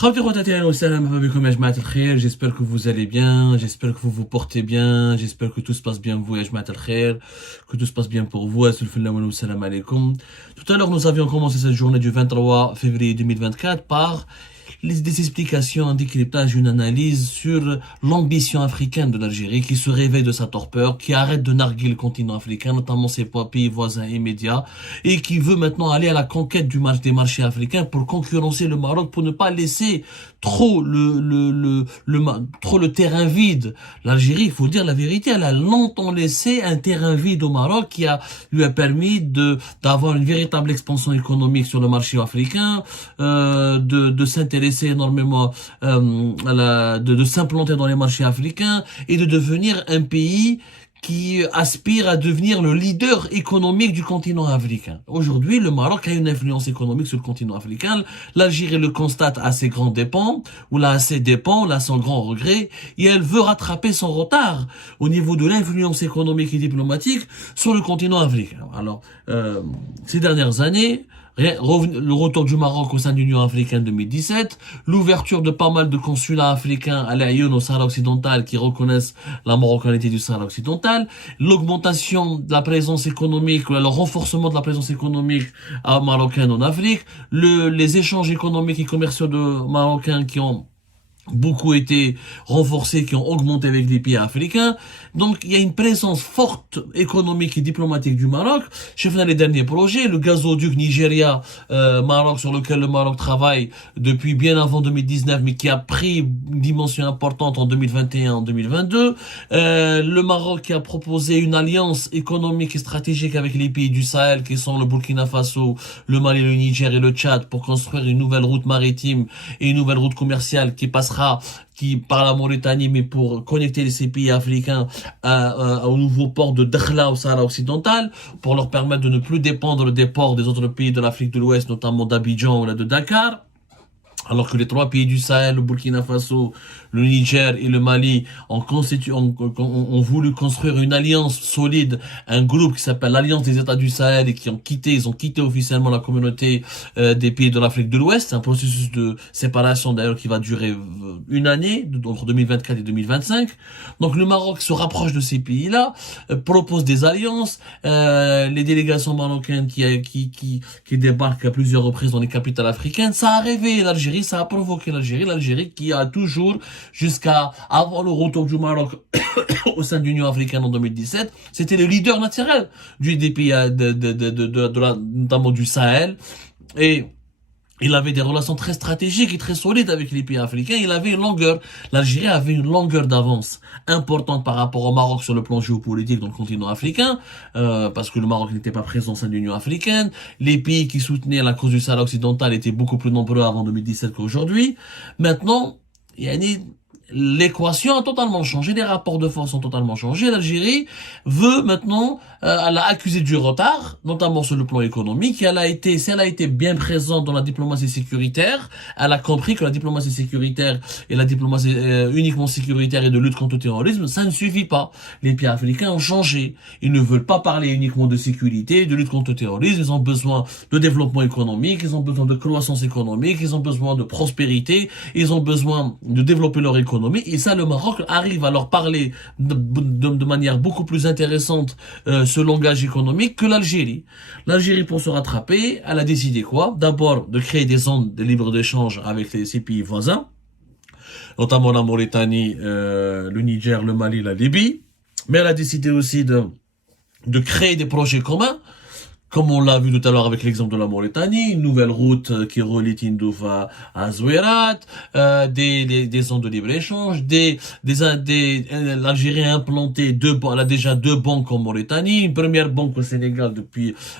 J'espère que vous allez bien, j'espère que vous vous portez bien, j'espère que tout se passe bien vous, ya Jamaat al-Khair, que tout se passe bien pour vous. Salam alaikum. Tout à l'heure, nous avions commencé cette journée du 23 février 2024 par des explications, un décryptage, une analyse sur l'ambition africaine de l'Algérie qui se réveille de sa torpeur, qui arrête de narguer le continent africain, notamment ses pays voisins immédiats, et qui veut maintenant aller à la conquête des marchés africains pour concurrencer le Maroc, pour ne pas laisser trop trop le terrain vide. L'Algérie, il faut dire la vérité, elle a longtemps laissé un terrain vide au Maroc qui lui a permis d'avoir une véritable expansion économique sur le marché africain, de s'intéresser énormément de s'implanter dans les marchés africains et de devenir un pays qui aspire à devenir le leader économique du continent africain. Aujourd'hui, le Maroc a une influence économique sur le continent africain. L'Algérie le constate à ses grands dépens, ou là à ses dépens, là sans grand regret, et elle veut rattraper son retard au niveau de l'influence économique et diplomatique sur le continent africain. Alors, ces dernières années, le retour du Maroc au sein de l'Union africaine 2017, l'ouverture de pas mal de consulats africains à l'Aïoun au Sahara occidental qui reconnaissent la marocanité du Sahara occidental, l'augmentation de la présence économique, le renforcement de la présence économique marocaine en Afrique, les échanges économiques et commerciaux de Marocains qui ont beaucoup été renforcés, qui ont augmenté avec les pays africains. Donc, il y a une présence forte économique et diplomatique du Maroc. Je fais les derniers projets, le gazoduc Nigeria, Maroc, sur lequel le Maroc travaille depuis bien avant 2019, mais qui a pris une dimension importante en 2021, en 2022. Le Maroc qui a proposé une alliance économique et stratégique avec les pays du Sahel, qui sont le Burkina Faso, le Mali, le Niger et le Tchad, pour construire une nouvelle route maritime et une nouvelle route commerciale qui par la Mauritanie, mais pour connecter ces pays africains au nouveau port de Dakhla au Sahara occidental, pour leur permettre de ne plus dépendre des ports des autres pays de l'Afrique de l'Ouest, notamment d'Abidjan ou là de Dakar. Alors que les trois pays du Sahel, le Burkina Faso, le Niger et le Mali ont voulu construire une alliance solide, un groupe qui s'appelle l'Alliance des États du Sahel et ils ont quitté officiellement la communauté des pays de l'Afrique de l'Ouest. C'est un processus de séparation d'ailleurs qui va durer une année, entre 2024 et 2025. Donc le Maroc se rapproche de ces pays-là, propose des alliances, les délégations marocaines qui débarquent à plusieurs reprises dans les capitales africaines, ça a réveillé l'Algérie, ça a provoqué l'Algérie qui a toujours, jusqu'à avant le retour du Maroc au sein de l'Union africaine en 2017, c'était le leader naturel des pays notamment du Sahel, et il avait des relations très stratégiques et très solides avec les pays africains. L'Algérie avait une longueur d'avance importante par rapport au Maroc sur le plan géopolitique dans le continent africain, parce que le Maroc n'était pas présent au sein de l'Union africaine. Les pays qui soutenaient la cause du Sahara occidental étaient beaucoup plus nombreux avant 2017 qu'aujourd'hui. Maintenant, l'équation a totalement changé, les rapports de force ont totalement changé. L'Algérie veut maintenant, elle a accusé du retard, notamment sur le plan économique. Si elle a été bien présente dans la diplomatie sécuritaire, elle a compris que la diplomatie sécuritaire et la diplomatie uniquement sécuritaire et de lutte contre le terrorisme, ça ne suffit pas. Les pays africains ont changé. Ils ne veulent pas parler uniquement de sécurité, de lutte contre le terrorisme. Ils ont besoin de développement économique, ils ont besoin de croissance économique, ils ont besoin de prospérité, ils ont besoin de développer leur économie. Et ça, le Maroc arrive à leur parler de manière beaucoup plus intéressante ce langage économique que l'Algérie. L'Algérie, pour se rattraper, elle a décidé quoi? D'abord de créer des zones de libre-échange avec ces pays voisins, notamment la Mauritanie, le Niger, le Mali, la Libye. Mais elle a décidé aussi de créer des projets communs, comme on l'a vu tout à l'heure avec l'exemple de la Mauritanie, une nouvelle route qui relie Tindouf à Zouérat, des zones de libre-échange, l'Algérie a implanté elle a déjà deux banques en Mauritanie, une première banque au Sénégal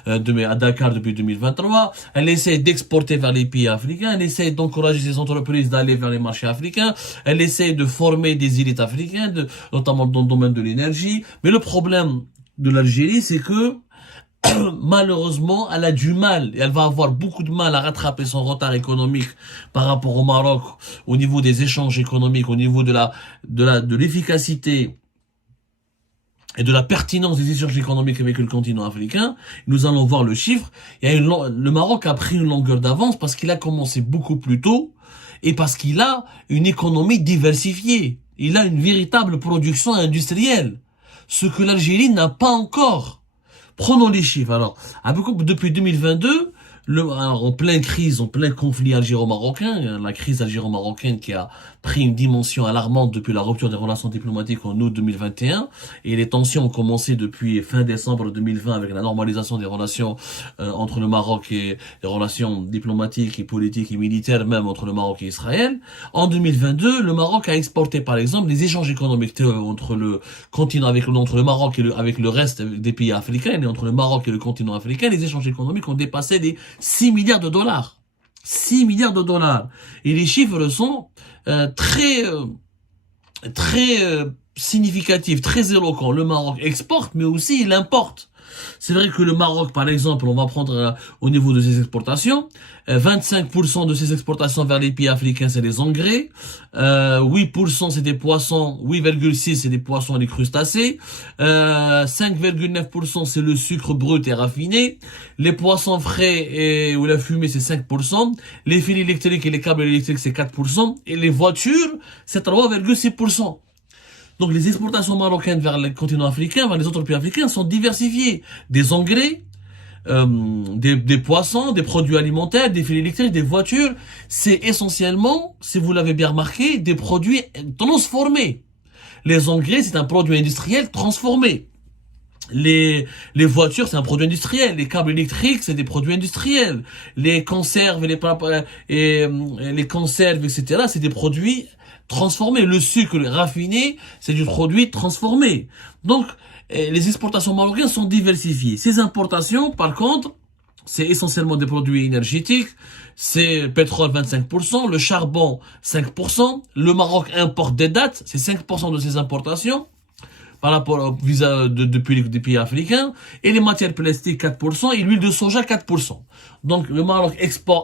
à Dakar depuis 2023. Elle essaie d'exporter vers les pays africains, elle essaie d'encourager ses entreprises d'aller vers les marchés africains, elle essaie de former des élites africaines, notamment dans le domaine de l'énergie. Mais le problème de l'Algérie, c'est que malheureusement, elle a du mal, et elle va avoir beaucoup de mal à rattraper son retard économique par rapport au Maroc, au niveau des échanges économiques, au niveau de l'efficacité et de la pertinence des échanges économiques avec le continent africain. Nous allons voir le chiffre. Le Maroc a pris une longueur d'avance parce qu'il a commencé beaucoup plus tôt Et parce qu'il a une économie diversifiée. Il a une véritable production industrielle. Ce que l'Algérie n'a pas encore. Prenons les chiffres. Alors, depuis 2022, en pleine crise, en plein conflit algéro-marocain, la crise algéro-marocaine qui a pris une dimension alarmante depuis la rupture des relations diplomatiques en août 2021, et les tensions ont commencé depuis fin décembre 2020 avec la normalisation des relations entre le Maroc et les relations diplomatiques et politiques et militaires même entre le Maroc et Israël. En 2022, le Maroc a exporté par exemple les échanges économiques entre le continent entre le Maroc et avec le reste des pays africains, et entre le Maroc et le continent africain, les échanges économiques ont dépassé les 6 milliards de dollars. 6 milliards de dollars. Et les chiffres sont très significatifs, très éloquents. Le Maroc exporte, mais aussi il importe. C'est vrai que le Maroc, par exemple, on va prendre au niveau de ses exportations, 25% de ses exportations vers les pays africains, c'est des engrais, 8% c'est des poissons, 8,6% c'est des poissons et des crustacés, 5,9% c'est le sucre brut et raffiné, les poissons frais ou la fumée c'est 5%, les fils électriques et les câbles électriques c'est 4%, et les voitures c'est 3,6%. Donc les exportations marocaines vers le continent africain, vers les autres pays africains sont diversifiées. Des engrais, des poissons, des produits alimentaires, des fils électriques, des voitures. C'est essentiellement, si vous l'avez bien remarqué, des produits transformés. Les engrais, c'est un produit industriel transformé. Les voitures, c'est un produit industriel. Les câbles électriques, c'est des produits industriels. Les conserves et les conserves, etc., c'est des produits transformé. Le sucre raffiné, c'est du produit transformé. Donc, les exportations marocaines sont diversifiées. Ces importations, par contre, c'est essentiellement des produits énergétiques. C'est pétrole 25%, le charbon 5%. Le Maroc importe des dattes, c'est 5% de ses importations par rapport au visa depuis des pays africains, et les matières plastiques 4%, et l'huile de soja 4%. Donc le Maroc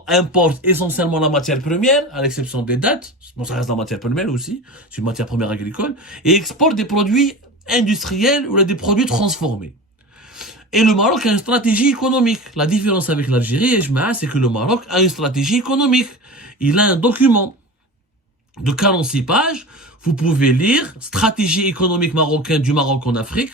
importe essentiellement la matière première, à l'exception des dattes, bon ça reste la matière première aussi, c'est une matière première agricole, et exporte des produits industriels ou des produits transformés. Et le Maroc a une stratégie économique. La différence avec l'Algérie, c'est que le Maroc a une stratégie économique. Il a un document de 46 pages. Vous pouvez lire Stratégie économique marocaine du Maroc en Afrique.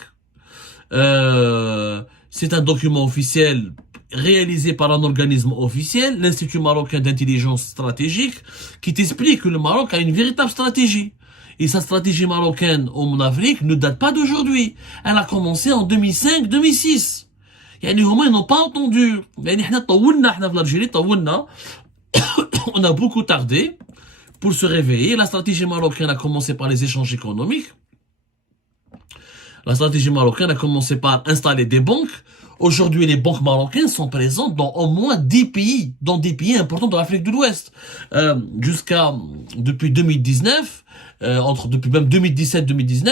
C'est un document officiel réalisé par un organisme officiel, l'Institut marocain d'intelligence stratégique, qui t'explique que le Maroc a une véritable stratégie. Et sa stratégie marocaine en Afrique ne date pas d'aujourd'hui. Elle a commencé en 2005-2006. يعني هما ils n'ont pas entendu. يعني احنا في l'Algérie on a beaucoup tardé pour se réveiller. La stratégie marocaine a commencé par les échanges économiques. La stratégie marocaine a commencé par installer des banques. Aujourd'hui, les banques marocaines sont présentes dans au moins 10 pays, dans des pays importants de l'Afrique de l'Ouest. Depuis 2019, depuis même 2017-2019,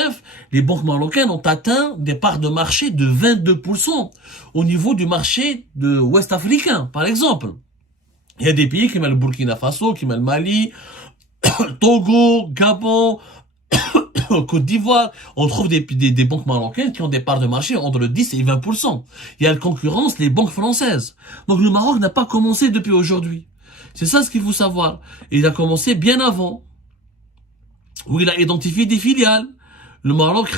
les banques marocaines ont atteint des parts de marché de 22% au niveau du marché de ouest africain, par exemple. Il y a des pays comme le Burkina Faso, comme le Mali, Togo, Gabon, Côte d'Ivoire, on trouve des banques marocaines qui ont des parts de marché entre le 10 et 20%. Il y a la concurrence, les banques françaises. Donc le Maroc n'a pas commencé depuis aujourd'hui. C'est ça ce qu'il faut savoir. Il a commencé bien avant, où il a identifié des filiales. Le Maroc,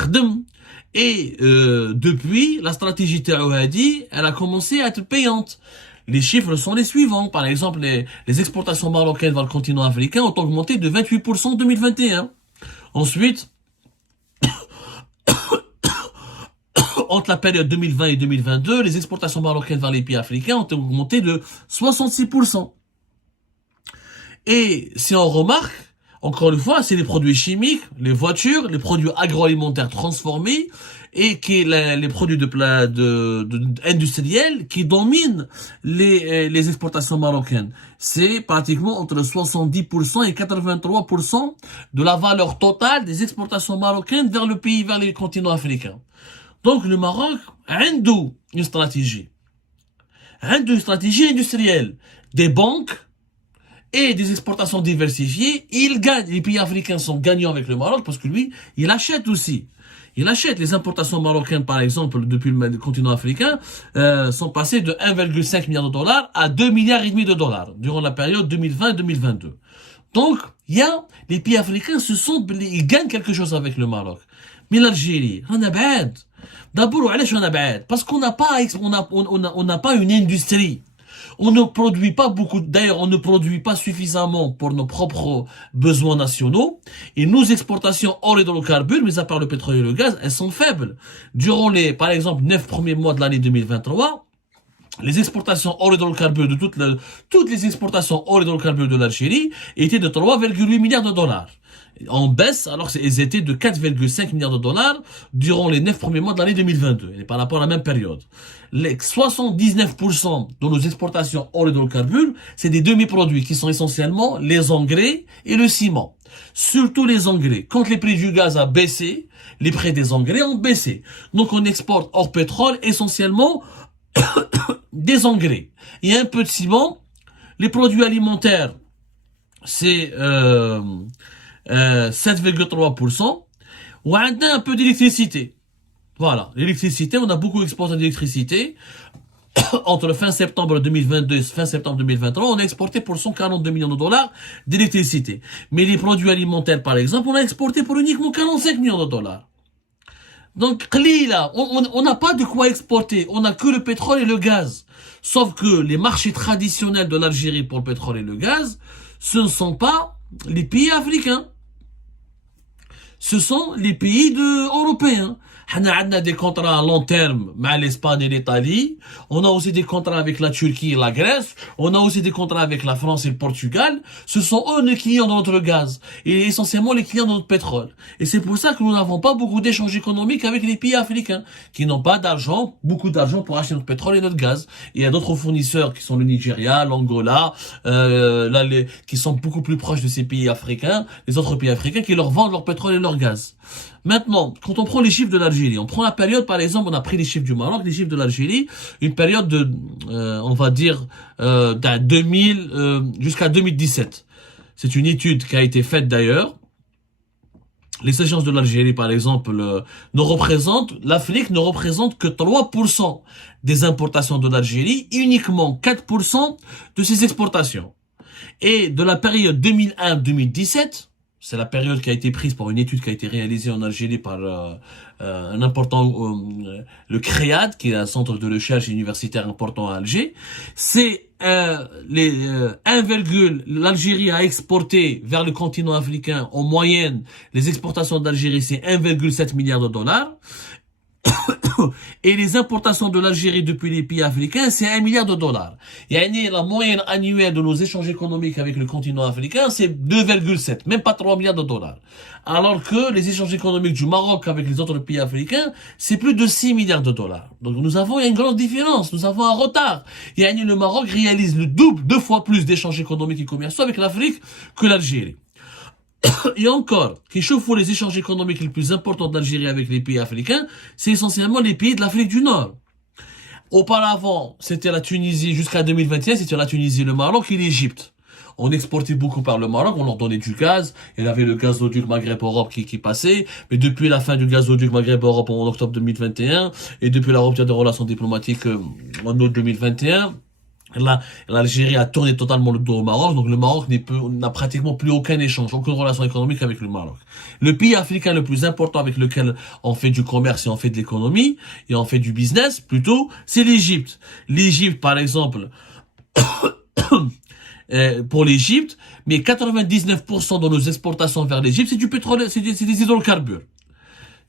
et depuis, la stratégie Taouhadi, elle a commencé à être payante. Les chiffres sont les suivants. Par exemple, les exportations marocaines vers le continent africain ont augmenté de 28% en 2021. Ensuite, entre la période 2020 et 2022, les exportations marocaines vers les pays africains ont augmenté de 66%. Et si on remarque, encore une fois, c'est les produits chimiques, les voitures, les produits agroalimentaires transformés et les produits industriels qui dominent les exportations marocaines. C'est pratiquement entre 70% et 83% de la valeur totale des exportations marocaines vers les continents africains. Donc le Maroc a une stratégie. Une stratégie industrielle. Des banques et des exportations diversifiées, il gagne. Les pays africains sont gagnants avec le Maroc parce que lui, il achète aussi. Il achète. Les importations marocaines, par exemple, depuis le continent africain, sont passées de 1,5 milliard de dollars à 2 milliards et demi de dollars durant la période 2020-2022. Donc, il y a, les pays africains ils gagnent quelque chose avec le Maroc. Mais l'Algérie, on a bad. D'abord, on a bad. Parce qu'on n'a pas, on n'a pas une industrie. On ne produit pas beaucoup, d'ailleurs, on ne produit pas suffisamment pour nos propres besoins nationaux. Et nos exportations hors hydrocarbures, mis à part le pétrole et le gaz, elles sont faibles. Durant les, par exemple, 9 premiers mois de l'année 2023, les exportations hors hydrocarbures de toutes les exportations hors hydrocarbures de l'Algérie étaient de 3,8 milliards de dollars. En baisse, alors qu'elles étaient de 4,5 milliards de dollars durant les 9 premiers mois de l'année 2022, et par rapport à la même période. Les 79% de nos exportations hors hydrocarbures, c'est des demi-produits qui sont essentiellement les engrais et le ciment. Surtout les engrais. Quand les prix du gaz a baissé, les prix des engrais ont baissé. Donc on exporte hors pétrole essentiellement des engrais et un peu de ciment. Les produits alimentaires, c'est 7,3%. On a un peu d'électricité. Voilà, l'électricité, on a beaucoup exporté d'électricité. Entre fin septembre 2022 et fin septembre 2023, on a exporté pour 142 millions de dollars d'électricité. Mais les produits alimentaires, par exemple, on a exporté pour uniquement 45 millions de dollars. Donc, là, on n'a pas de quoi exporter. On n'a que le pétrole et le gaz. Sauf que les marchés traditionnels de l'Algérie pour le pétrole et le gaz, ce ne sont pas les pays africains. Ce sont les pays européens. On a des contrats à long terme avec l'Espagne et l'Italie. On a aussi des contrats avec la Turquie et la Grèce. On a aussi des contrats avec la France et le Portugal. Ce sont eux les clients de notre gaz et essentiellement les clients de notre pétrole. Et c'est pour ça que nous n'avons pas beaucoup d'échanges économiques avec les pays africains qui n'ont pas d'argent, beaucoup d'argent pour acheter notre pétrole et notre gaz. Et il y a d'autres fournisseurs qui sont le Nigeria, l'Angola, qui sont beaucoup plus proches de ces pays africains, les autres pays africains qui leur vendent leur pétrole et leur gaz. Maintenant, quand on prend les chiffres de l'Algérie, on prend la période, par exemple, on a pris les chiffres du Maroc, les chiffres de l'Algérie, une période de, on va dire, 2000 jusqu'à 2017. C'est une étude qui a été faite d'ailleurs. Les échanges de l'Algérie, par exemple, l'Afrique ne représente que 3% des importations de l'Algérie, uniquement 4% de ses exportations. Et de la période 2001-2017, c'est la période qui a été prise par une étude qui a été réalisée en Algérie par un important, le CREAD, qui est un centre de recherche universitaire important à Alger. C'est l'Algérie a exporté vers le continent africain en moyenne, les exportations d'Algérie, c'est 1,7 milliard de dollars. Et les importations de l'Algérie depuis les pays africains, c'est 1 milliard de dollars. La moyenne annuelle de nos échanges économiques avec le continent africain, c'est 2,7, même pas 3 milliards de dollars. Alors que les échanges économiques du Maroc avec les autres pays africains, c'est plus de 6 milliards de dollars. Donc il y a une grande différence, nous avons un retard. Le Maroc réalise le double, 2 fois plus d'échanges économiques et commerciaux avec l'Afrique que l'Algérie. Et encore, qui chauffe les échanges économiques les plus importants d'Algérie avec les pays africains, c'est essentiellement les pays de l'Afrique du Nord. Auparavant, c'était la Tunisie, jusqu'à 2021, c'était la Tunisie, le Maroc et l'Égypte. On exportait beaucoup par le Maroc, on leur donnait du gaz, il y avait le gazoduc Maghreb-Europe qui passait, mais depuis la fin du gazoduc Maghreb-Europe en octobre 2021, et depuis la rupture des relations diplomatiques en août 2021, l'Algérie a tourné totalement le dos au Maroc, donc le Maroc n'a pratiquement plus aucun échange, aucune relation économique avec le Maroc. Le pays africain le plus important avec lequel on fait du commerce et on fait de l'économie, et on fait du business plutôt, c'est l'Égypte. L'Égypte, par exemple, pour l'Égypte, mais 99% de nos exportations vers l'Égypte, c'est du pétrole, c'est des hydrocarbures.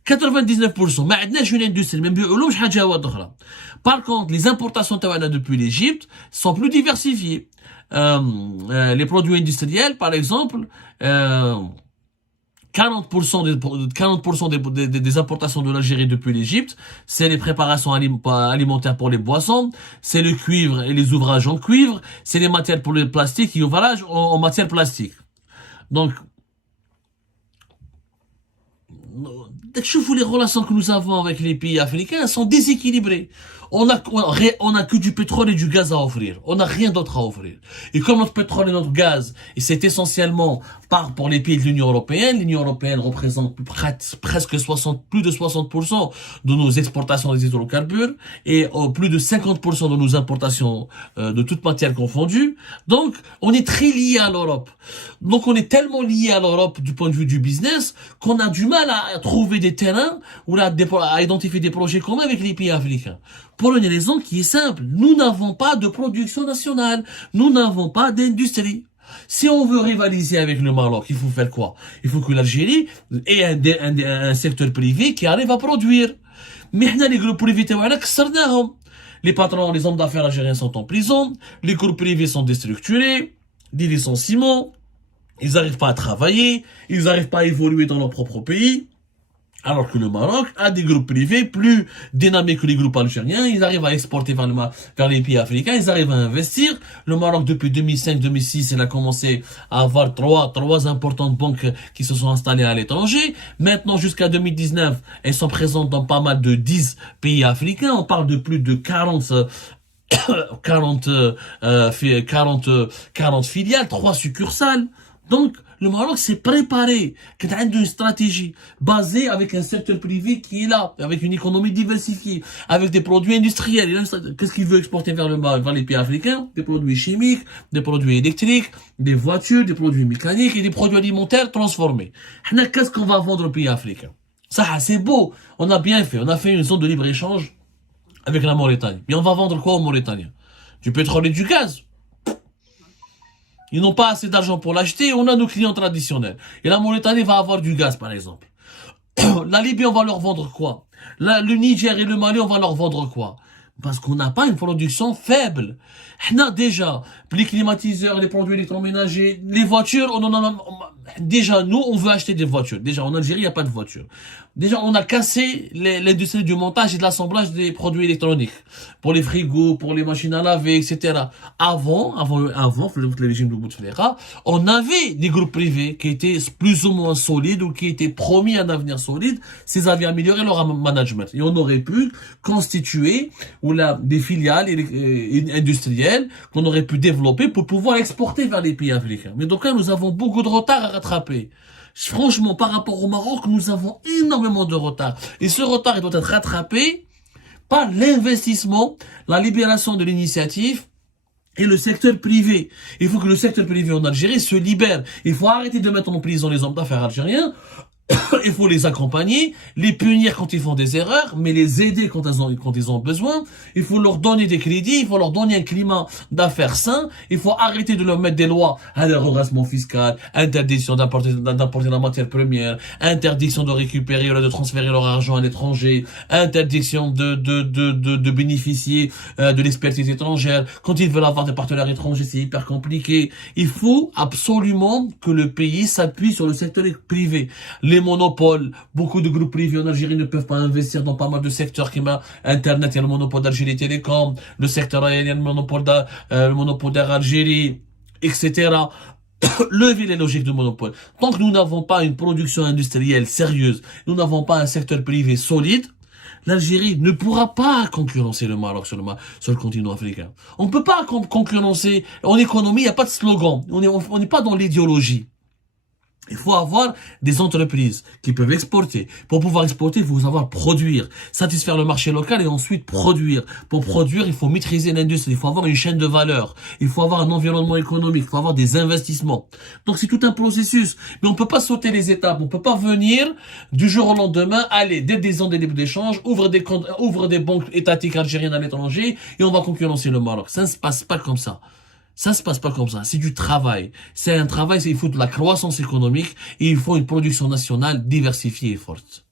99%. ما عندناش une industrie, même بيقولوش حاجة واضحة. Par contre, les importations تاعنا depuis l'Égypte sont plus diversifiées. Les produits industriels, par exemple, 40% des importations de l'Algérie depuis l'Égypte, c'est les préparations alimentaires pour les boissons, c'est le cuivre et les ouvrages en cuivre, c'est les matières pour le plastique et ouvrages en matière plastique. Donc, je vous les relations que nous avons avec les pays africains sont déséquilibrées. On a que du pétrole et du gaz à offrir. On n'a rien d'autre à offrir. Et comme notre pétrole et notre gaz, et c'est essentiellement pour les pays de l'Union européenne représente presque plus de 60% de nos exportations des hydrocarbures et plus de 50% de nos importations de toutes matières confondues. Donc, on est très lié à l'Europe. Donc, on est tellement lié à l'Europe du point de vue du business qu'on a du mal à trouver des terrains ou à identifier des projets communs avec les pays africains. Pour une raison qui est simple. Nous n'avons pas de production nationale. Nous n'avons pas d'industrie. Si on veut rivaliser avec le Maroc, il faut faire quoi? Il faut que l'Algérie ait un secteur privé qui arrive à produire. Mais les groupes privés, les patrons, les hommes d'affaires algériens sont en prison, les groupes privés sont déstructurés, des licenciements, ils n'arrivent pas à travailler, ils n'arrivent pas à évoluer dans leur propre pays. Alors que le Maroc a des groupes privés plus dynamiques que les groupes algériens. Ils arrivent à exporter vers les pays africains. Ils arrivent à investir. Le Maroc, depuis 2005-2006, il a commencé à avoir trois importantes banques qui se sont installées à l'étranger. Maintenant, jusqu'à 2019, elles sont présentes dans pas mal de 10 pays africains. On parle de plus de 40 filiales, 3 succursales. Donc, le Maroc s'est préparé, qu'il a une stratégie basée avec un secteur privé qui est là, avec une économie diversifiée, avec des produits industriels. Qu'est-ce qu'il veut exporter vers les pays africains? Des produits chimiques, des produits électriques, des voitures, des produits mécaniques et des produits alimentaires transformés. Qu'est-ce qu'on va vendre aux pays africains? Ça, c'est beau. On a bien fait. On a fait une zone de libre-échange avec la Mauritanie. Mais on va vendre quoi aux Mauritaniens? Du pétrole et du gaz. Ils n'ont pas assez d'argent pour l'acheter, on a nos clients traditionnels. Et la Mauritanie va avoir du gaz, par exemple. La Libye, on va leur vendre quoi? Le Niger et le Mali, on va leur vendre quoi? Parce qu'on n'a pas une production faible. Déjà, les climatiseurs, les produits électroménagers, les voitures, déjà, nous, on veut acheter des voitures. Déjà, en Algérie, il n'y a pas de voitures. Déjà, on a cassé l'industrie du montage et de l'assemblage des produits électroniques. Pour les frigos, pour les machines à laver, etc. Avant, le régime de Bouteflika, on avait des groupes privés qui étaient plus ou moins solides ou qui étaient promis un avenir solide. S'ils avaient amélioré leur management. Et on aurait pu constituer des filiales industrielles qu'on aurait pu développer pour pouvoir exporter vers les pays africains. Mais donc là, nous avons beaucoup de retard à rattraper. Franchement, par rapport au Maroc, nous avons énormément de retard. Et ce retard, il doit être rattrapé par l'investissement, la libération de l'initiative et le secteur privé. Il faut que le secteur privé en Algérie se libère. Il faut arrêter de mettre en prison les hommes d'affaires algériens. Il faut les accompagner, les punir quand ils font des erreurs, mais les aider quand ils ont besoin. Il faut leur donner des crédits, il faut leur donner un climat d'affaires sain. Il faut arrêter de leur mettre des lois à leur redressement fiscal, interdiction d'importer la matière première, interdiction de récupérer ou de transférer leur argent à l'étranger, interdiction de bénéficier de l'expertise étrangère. Quand ils veulent avoir des partenaires étrangers, c'est hyper compliqué. Il faut absolument que le pays s'appuie sur le secteur privé. Les monopoles, beaucoup de groupes privés en Algérie ne peuvent pas investir dans pas mal de secteurs qui Internet, il y a le monopole d'Algérie Télécom, le secteur aérien, le monopole d'Air Algérie, etc. Lever les logiques de monopole. Tant que nous n'avons pas une production industrielle sérieuse, nous n'avons pas un secteur privé solide, l'Algérie ne pourra pas concurrencer le Maroc sur le continent africain. On ne peut pas concurrencer. En économie, il n'y a pas de slogan. On n'est pas dans l'idéologie. Il faut avoir des entreprises qui peuvent exporter. Pour pouvoir exporter, il faut savoir produire, satisfaire le marché local et ensuite produire. Pour produire, il faut maîtriser l'industrie, il faut avoir une chaîne de valeur, il faut avoir un environnement économique, il faut avoir des investissements. Donc c'est tout un processus. Mais on ne peut pas sauter les étapes, on ne peut pas venir du jour au lendemain, aller dès des ans des libres d'échange, ouvre des banques étatiques algériennes à l'étranger et on va concurrencer le Maroc. Ça ne se passe pas comme ça. Ça se passe pas comme ça. C'est du travail. C'est un travail, il faut de la croissance économique et il faut une production nationale diversifiée et forte.